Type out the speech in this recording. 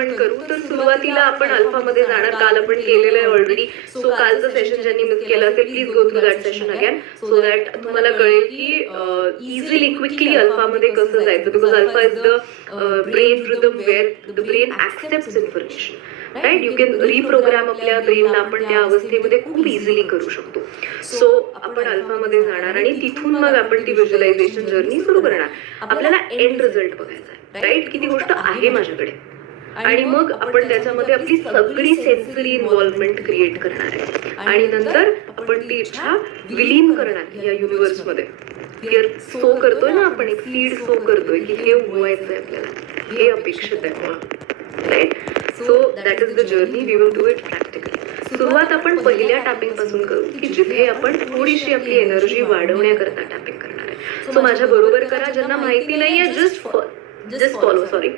आपण करू तर सुरुवातीला आपण अल्फामध्ये जाणार. काल आपण केलेलं आहे ऑलरेडी. सो कालचं सेशन ज्यांनी मिस केलं असेल please go through that session again so that तुम्हाला कळेल की इझिली क्विकली अल्फामध्ये कसं जायचं. Because alpha is the brain rhythm where the brain accepts information. Right, you can reprogram आपल्या ब्रेनला आपण त्या अवस्थेमध्ये खूप इझिली करू शकतो. सो आपण अल्फामध्ये जाणार आणि तिथून मग आपण ती व्हिज्युअलायझेशन जर्नी सुरू करणार. आपल्याला एंड रिझल्ट बघायचा आहे. राईट, किती गोष्ट आहे माझ्याकडे आणि मग आपण त्याच्यामध्ये आपली सगळी सेन्सरी इन्व्हॉल्वमेंट क्रिएट करणार आहे आणि नंतर आपण ती इच्छा विलीन करणार या युनिव्हर्समध्ये. सो करतोय ना आपण, एक सीड सो करतोय की हे उगवायचं आहे आपल्याला, हे अपेक्षित आहे मला. Right, so that is the journey. We will do it practically. सुरुवात आपण पहिल्या टॅपिंग पासून करू की जिथे आपण थोडीशी आपली एनर्जी वाढवण्याकरता टॅपिंग करणार आहे. सो माझ्या बरोबर करा. ज्यांना माहिती नाहीये जस्ट फॉलो, सॉरी